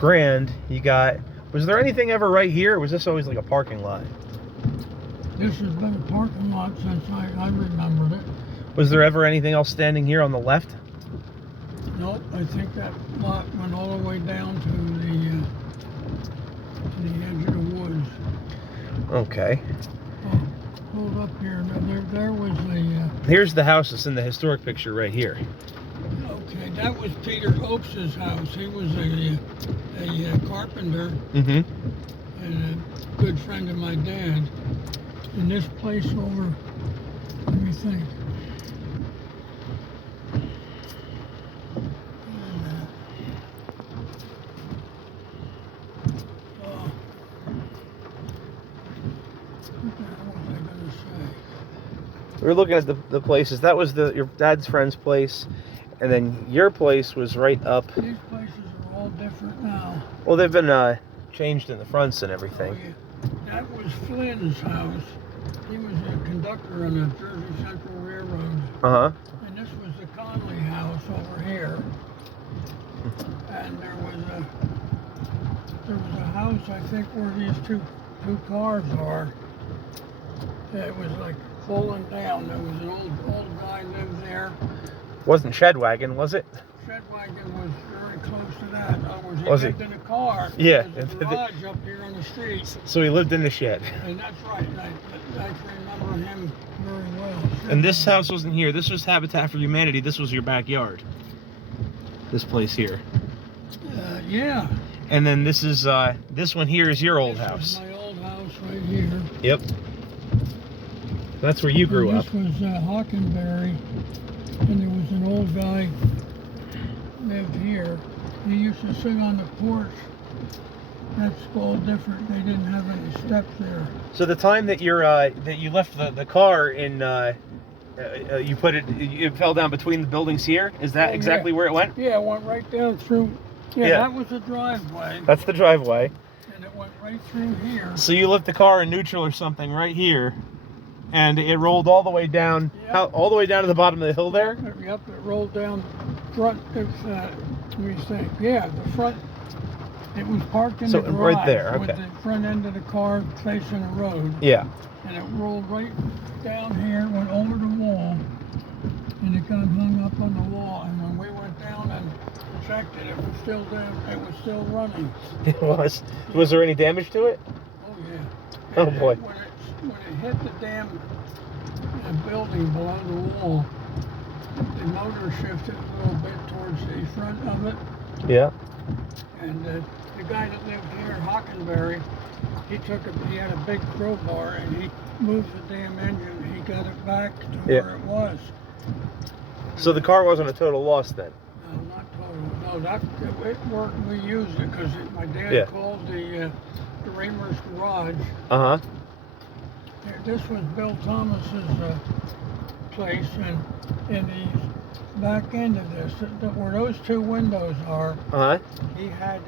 grand. You got... Was there anything ever right here, or was this always like a parking lot? This has been a parking lot since I remembered it. Was there ever anything else standing here on the left? Nope, I think that lot went all the way down to the edge of the woods. Okay. Oh, hold up here. Now, there was a... Here's the house that's in the historic picture right here. Okay, that was Peter Opes' house. He was a carpenter Mm-hmm. and a good friend of my dad. And this place over, let me think. What the hell was I going to say? We were looking at the places. That was your dad's friend's place, and then your place was right up. These places are all different now. Well, they've been changed in the fronts and everything. Oh, yeah. That was Flynn's house. He was a conductor on the Jersey Central Railroad. Uh-huh. And this was the Conley house over here. And there was a house, I think, where these two cars are. It was like falling down. There was an old guy lived there. Wasn't Shedwagon, was it? Shedwagon was very close to that. In other words, he Was lived he? in a car. Yeah. There's a garage up here on the street. So he lived in the shed. And that's right. I remember him very well. And this house wasn't here. This was Habitat for Humanity. This was your backyard. This place here. Yeah. And then this is this one here is your old house. This is my old house right here. Yep. That's where you grew up. This was Hockenberry, and there was an old guy lived here. He used to sit on the porch. That's all different. They didn't have any steps there. So the time that you left the car in you put it fell down between the buildings here. Is that exactly where it went? Yeah, it went right down through. Yeah, that was the driveway. That's the driveway. And it went right through here. So you left the car in neutral or something right here, and it rolled all the way down, all the way down to the bottom of the hill there. Yep, it rolled down front. Let me think. Yeah, the front. It was parked in the garage right there, okay. with the front end of the car facing the road. Yeah. And it rolled right down here, went over the wall, and it got hung up on the wall. And when we went down and checked it, it was still down. It was still running. It was. Was there any damage to it? Oh yeah. Oh boy. When it hit the damn building below the wall, the motor shifted a little bit towards the front of it. Yeah. And the guy that lived here, Hockenberry, he had a big crowbar and he moved the damn engine. He got it back to where it was. So the car wasn't a total loss then? No, not total. No, it worked. We used it because my dad called the Reamer's garage. Uh-huh. This was Bill Thomas's place, and in the back end of this, where those two windows are, he had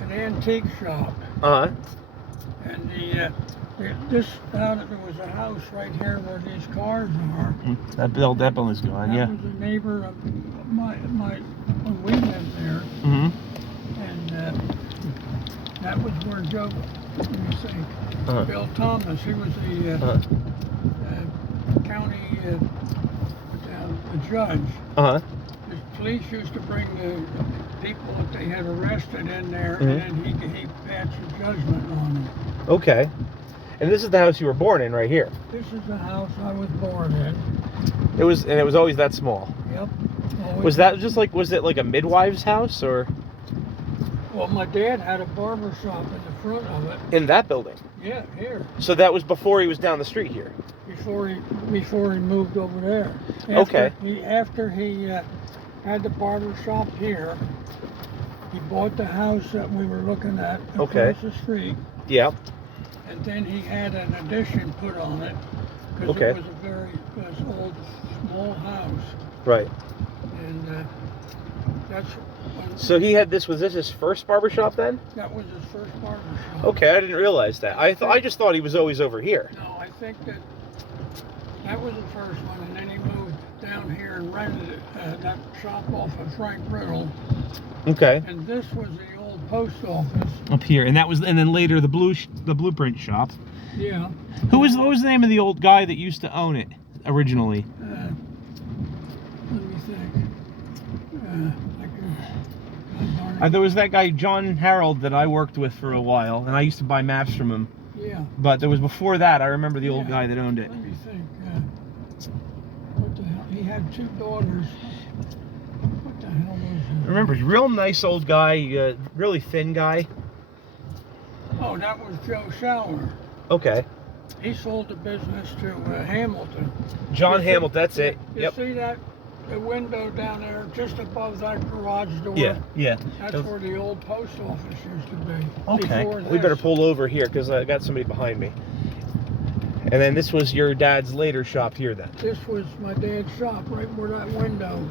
an antique shop. And there was a house right here where these cars are. That building's gone. That was a neighbor of my when we lived there. And that was where Joe, let me think, Bill Thomas, he was the county judge. The police used to bring the people that they had arrested in there, and then he passed a judgment on them. Okay. And this is the house you were born in right here. This is the house I was born in. It was always that small. Yep. Was it like a midwife's house or? Well, my dad had a barber shop in the front of it. In that building? Yeah, here. So that was before he was down the street here? Before he moved over there. After he had the barber shop here, he bought the house that we were looking at across the street. Yeah. And then he had an addition put on it because it was a very old, small house. Right. And that's when... So he had this. Was this his first barbershop then? That was his first barber shop. Okay, I didn't realize that. I just thought he was always over here. No, I think that was the first one, and then he moved. down here and rented that shop off of Frank Riddle. Okay. And this was the old post office. Up here, and then later the blueprint shop. Yeah. What was the name of the old guy that used to own it originally? Let me think. There was that guy John Harold that I worked with for a while, and I used to buy maps from him. Yeah. But there was before that. I remember the old guy that owned it. Let me think. What the hell? He had 2 daughters. What the hell was it? I remember, real nice old guy, really thin guy. Oh, that was Joe Shower. Okay. He sold the business to Hamilton. John Hamilton, that's it. You see that the window down there just above that garage door? Yeah. That's where the old post office used to be. Okay. Before We better pull over here because I got somebody behind me. And then this was your dad's later shop here then? This was my dad's shop, right where that window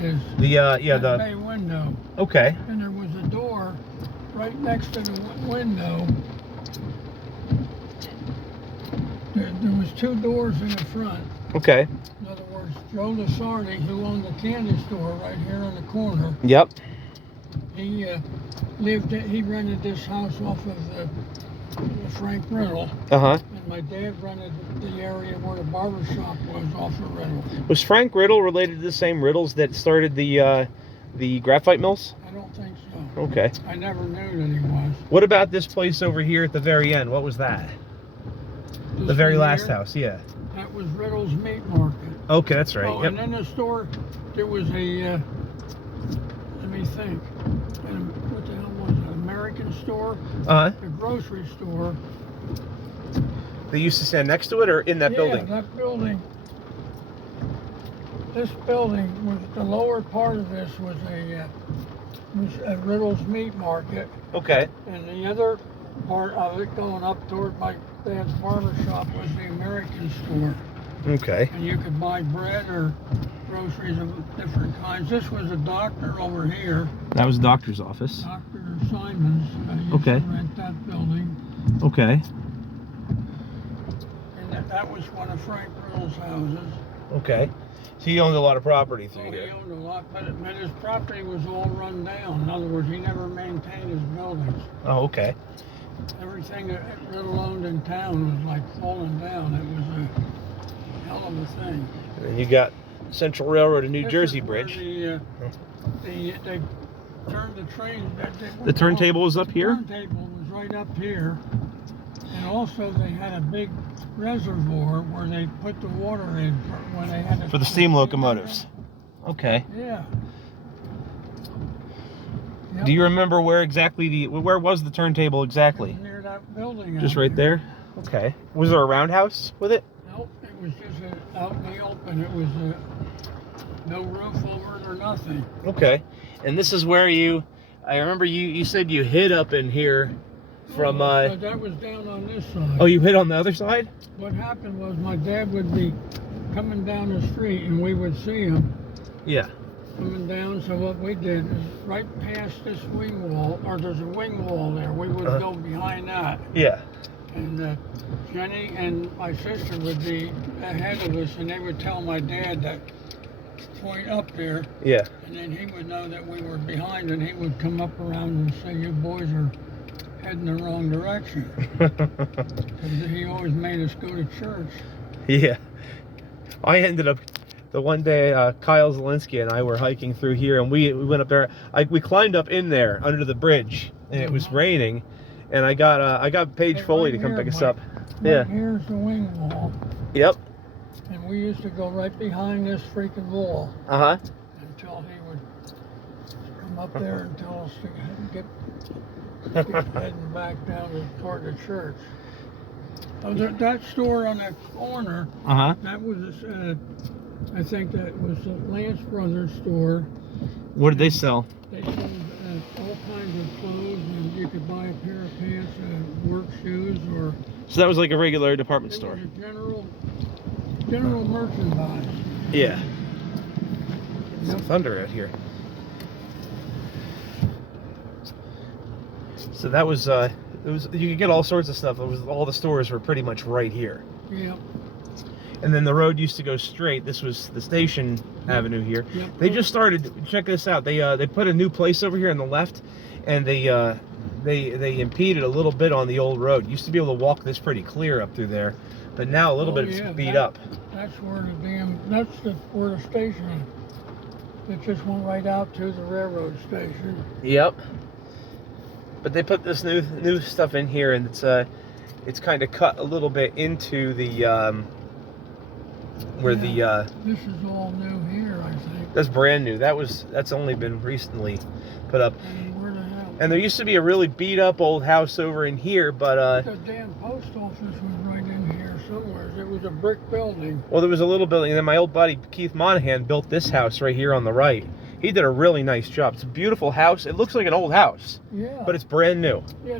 is. The bay window. Okay. And there was a door right next to the window. There was 2 doors in the front. Okay. In other words, Joe Lasardi, who owned the candy store right here on the corner. Yep. He he rented this house off of the Frank Riddle. Uh-huh. And my dad rented the area where the barber shop was off of Riddle. Was Frank Riddle related to the same Riddles that started the graphite mills? I don't think so. Okay. I never knew that he was. What about this place over here at the very end? What was that? The very last house, yeah. That was Riddle's Meat Market. Okay, that's right. Oh, yep. And in the store, there was a, let me think, what the hell was it, American store? Uh-huh. A grocery store. They used to stand next to it or in that building? Yeah, that building. This building, was the lower part of this was a Riddle's Meat Market. Okay. And the other part of it going up toward my dad's barber shop was the American store. Okay. And you could buy bread or groceries of different kinds. This was a doctor over here. That was the doctor's office. Dr. Simons used to rent that building. Okay. And that was one of Frank Riddle's houses. Okay. So he owned a lot of property through He here. owned a lot, but his property was all run down. In other words, he never maintained his buildings. Oh, okay. Everything that Riddle owned in town was like falling down. It was a hell of a thing. And then you got Central Railroad and New Jersey Bridge. They turned the train. The turntable was up here? The turntable was right up here. And also they had a big reservoir where they put the water in when they had for the steam locomotives. Okay. Yeah. Yep. Do you remember where exactly where was the turntable exactly? Near that building. Just right there? Okay. Was there a roundhouse with it? Nope, it was just out in the open. It was no roof over it or nothing. Okay. And this is where I remember you said you hid up in here from that was down on this side. Oh, you hid on the other side? What happened was my dad would be coming down the street and we would see him. Yeah. Coming down, so what we did is right past this wing wall, or there's a wing wall there, we would go behind that. Yeah. And Jenny and my sister would be ahead of us, and they would tell my dad that point up there. Yeah. And then he would know that we were behind, and he would come up around and say, "You boys are heading the wrong direction." Because he always made us go to church. Yeah. I ended up the one day Kyle Zielinski and I were hiking through here, and we went up there. We climbed up in there under the bridge, and it was raining, and I got Paige Foley to come pick us up. Yeah. Here's the wing wall. Yep. And we used to go right behind this freaking wall. Uh-huh. Until he would come up there and tell us to get heading back down toward the church. Oh, that store on that corner, that was, I think that was the Lance Brothers store. What did they sell? They sold all kinds of clothes, and you could buy a pair of pants, work shoes, or... So that was like a regular department store? It was a general merchandise. Yeah. Yep. Some thunder out here. So that was, you could get all sorts of stuff. All the stores were pretty much right here. Yeah. and then the road used to go straight. This was the station avenue here. Yep. They just started. Check this out. They put a new place over here on the left, and they impeded a little bit on the old road. Used to be able to walk this pretty clear up through there, but now a little bit it's beat up. That's where where the station. It just went right out to the railroad station. Yep. But they put this new stuff in here, and it's kind of cut a little bit into the This is all new here, I think. that's brand new. That's only been recently put up. And where the hell? And there used to be a really beat up old house over in here, but The damn post office was right in here somewhere. It was a brick building. well, there was a little building, and then my old buddy Keith Monahan built this house right here on the right. He did a really nice job. It's a beautiful house. It looks like an old house, Yeah. but it's brand new. Yeah,